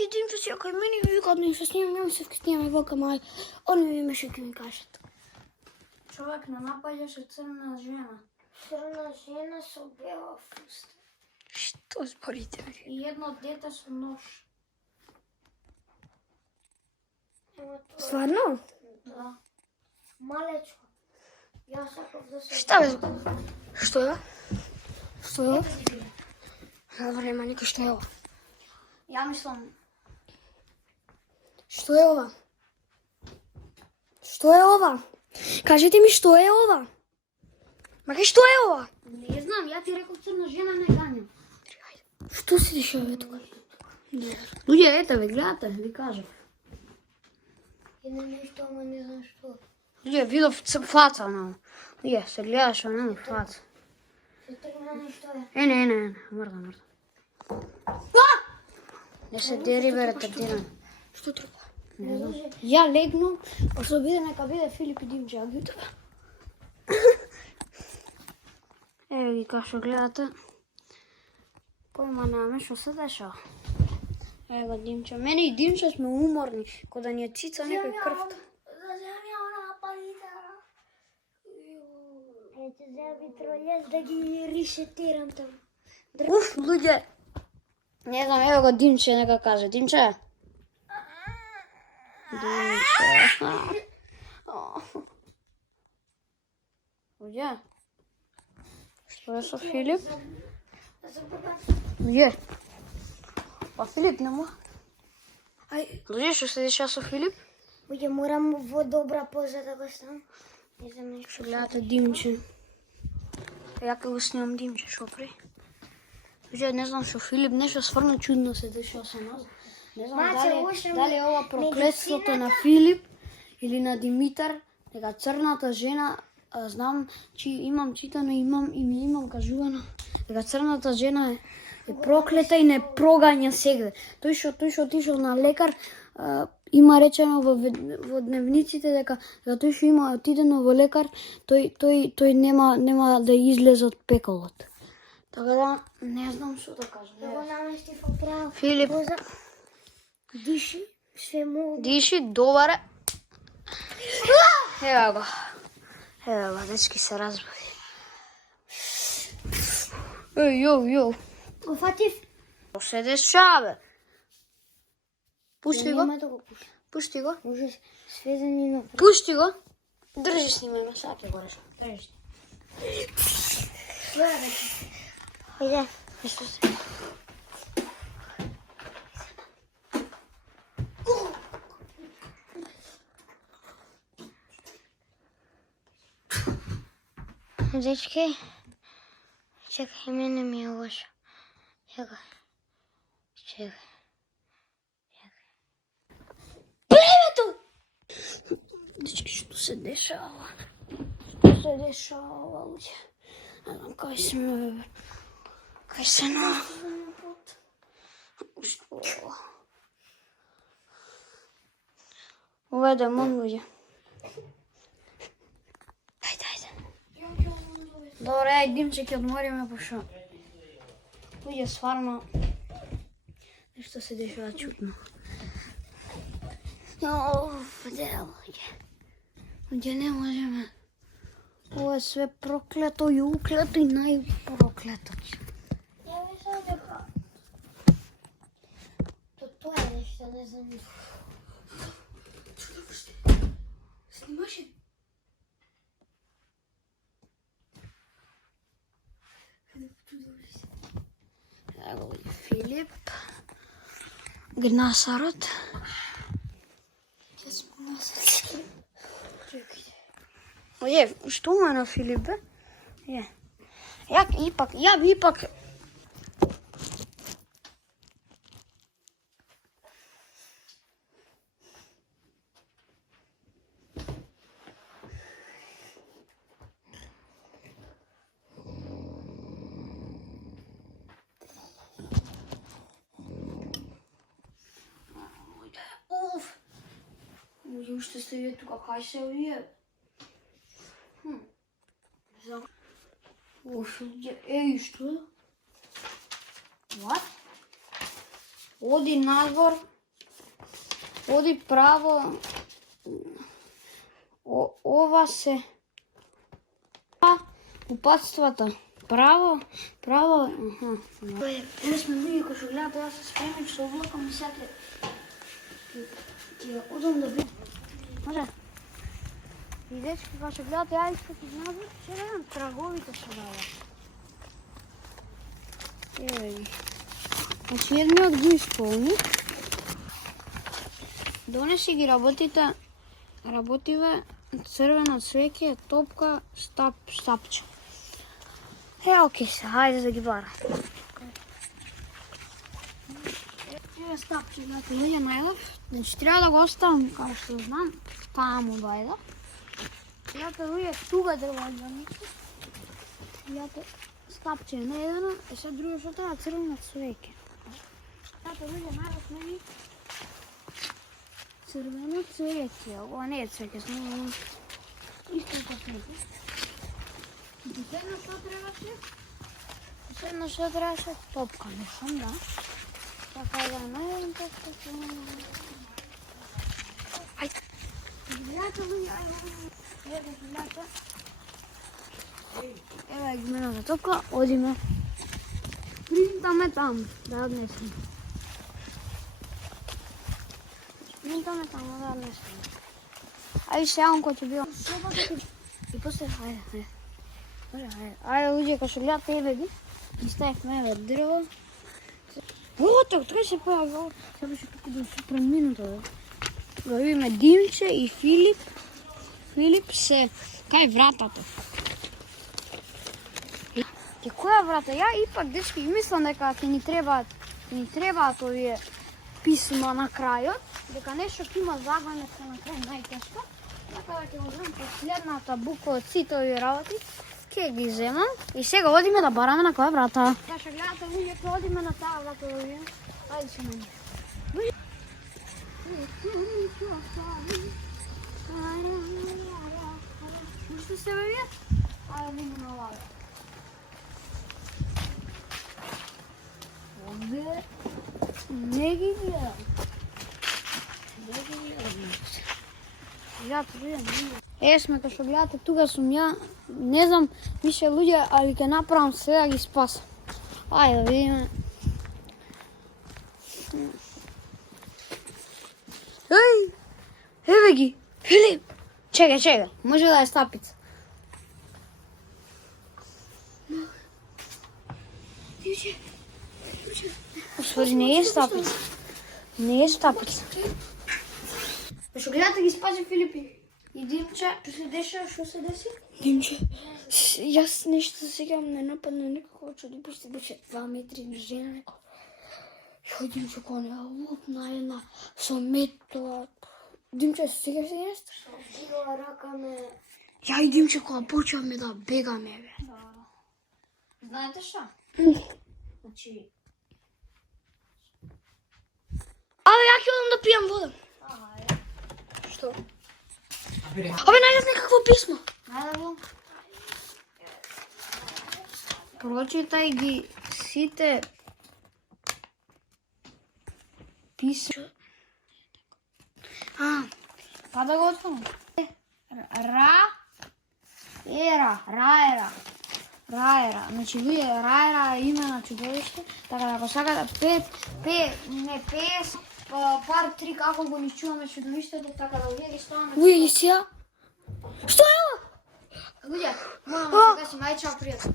Чакай, Димче, чакай, мене ми викат нешто снимам, нема се снимаме во камај. Он ми имаше ќе ми кажат. Човек не напаѓаше црна жена. Црна жена со бела фуста. Што зборите ми? И едно дете со нож. Стварно? Да. Малечко. Јас сакав да се... Šta je? Što je? Што е? Добре, нема никој што е ова. Ја мислам, Што е ова? Што е ова? Кажете ми што е ова? Маке што е ова? не знам, ја ти реков црна жена не гањам. Што се дешава тука? Луѓе, ете ве, гледате, ви кажав. Едно нешто, ама не знам што. Луѓе, видов фаца на. Луѓе, се гледаш на него фаца. Се тргна нешто е. Не, мрда. Не се дери, бе, ретардиран. Што тргна? Не знам. Ја легнам, па се биде нека биде Филип и Димче, а ги утре. Еве ги како што гледате. Појма немаме што се дешава. Еве го Димче. Мене и Димче сме уморни, кога да ни е цица некој крвта. Ете, зеби тролес да ги ришетирам таму. Уф, луѓе. Не знам, еве го Димче нека каже. Димче. Луѓе. Што е со Филип? Луѓе. Па Филип нема. Ај, Луѓе, што се дешава со Филип? уќе морам во добра поза да го ставам. Не знам нешто. Што гледате Димче. Ја ќе го снимам Димче, шо пре? Луѓе, не знам што Филип, нешто стварно чудно се дешава со нас. Не знам дали е ова проклетството на Филип или на Димитар, дека црната жена, знам, че имам читано, имам кажувано, дека црната жена е проклета и не прогања сегде. Тој што отишол на лекар, има речено во дневниците дека тој што има отидено во лекар, тој нема да излезе од пеколот. Така да, не знам што да кажам. Да го намести во права Филип. поза. Диши, све му. Диши, добаре. Ева го, дечки се разбуди. Јоу. Го фатив. Што се дешава, бе? Пушти го, Нема да го пушти. пушти го, Може свезени на пушти го. Држи снимање, сега ќе го решам. Држи. Ајде. Нешто се. Дечки, чекај, мене ми е лошо. Чекај. Племето! Дечки, што се дешава? Што се дешава, луѓе? Не знам, кај сме, бе. Кај се на... Што? Уведе мон, луѓе. Добре, ајде, Димче, ќе одмориме, пошто... Луѓе, стварно... Нешто се дешава чудно. Луѓе, не можеме. Ова е све проклето и уклето и најпроклето. Ја мислам дека... Тоа е нешто, не знам. Снимаше? Ево е Филип. Гнасарот. Јас сум насад. Оје, што му е на Филип, бе? Ја би ипак... Уф! Уште сте вие тука, кај се вие? Уф, еј, што? What? оди надвор, оди право, ова се упатствата. Право, Еве сме луѓе кои што гледат, јас се спремим, се облакам и сега ќе одам да видам. може. И дечки, кога ще гледате, ја искат изнадвор, ще гледам траговите се дава. Еве ги. Значи, едниот го исполни. Донеси ги работиве црвено цвеќе, топка, стапче. Окей се, хајде да ги барам. Еве стапче, гледате, Луѓе најдов, значи треба да го оставам, како што знам, таму бајда. Гледате, луѓе, туга дрва одбаници. Гледате, стапче е наедено, и сега друго што треба црвено цвеќе. Гледате, луѓе, најдов мене црвено цвеќе. Ова не е цвеќе, само истото цвеќе. Последно што требаше? Последно што требаше? Топка, не сам, да. Така да најдем топка. Ајде. Гледате, луѓе, ајде, гледате. Ева ги мената топка, одиме. Принтаме таму, да однесеме. Принтаме таму, да однесеме. Ајде сега он кој ќе био. И после, ајде. Ајде, луѓе, кога што гледате, еве ги. Ги ставивме еве дрво. Готов, тој се појави. Сега беше туку до супер минута, бе. Го видиме Димче и Филип. Филип се кај вратата. Ке која врата? Ја ипак, дечки, мислам дека ќе ни требаат овие писма на крајот, дека нешто ќе има заглавнешто на крај најтешко. Така да ќе го земам последната буква од сите овие работи, ќе ги земам и сега одиме да бараме на која врата. Ја што гледате, луѓе, ќе одиме на таа врата, луѓе. Ајде се мене. Уште се бе вие? Ајде видиме оваа. Овде не ги гледам. Еве сме, кај што гледате, тука сум ја. Не знам више луѓе, али ќе направам се да ги спасам. Ајде да видиме. Еј! Еве ги! Филип! Чекај, може да е стапица. Усвори, не е стапица. Не е стапица. Што гледате ги спаси Филип и Димче, што се деша, што се деси? Димче, јас нешто се сеќавам, не нападна некако чуди, беше 2 метри на жена некако. Јо, Димче, кој не лупна една со метла. Димче, се сеќаваш се нешто? Сила рака ме... Ја и Димче, кога почваме да бегаме, бе. Знаете што? Значи... Абе, ја ќе одам да пијам вода. Што? Абе, најдов некакво писмо. Ајде го. Прочитај ги сите писма. Па да го отворам. Раера. Значи, вие Раера е име на чудовиште, така да ако сакате пар 3 како го ничуваме чудовиштето, така да вие ги ставаме. Уј, сега? Што е ова? Луѓе, морам да се гасим, ајде чао, пријатно.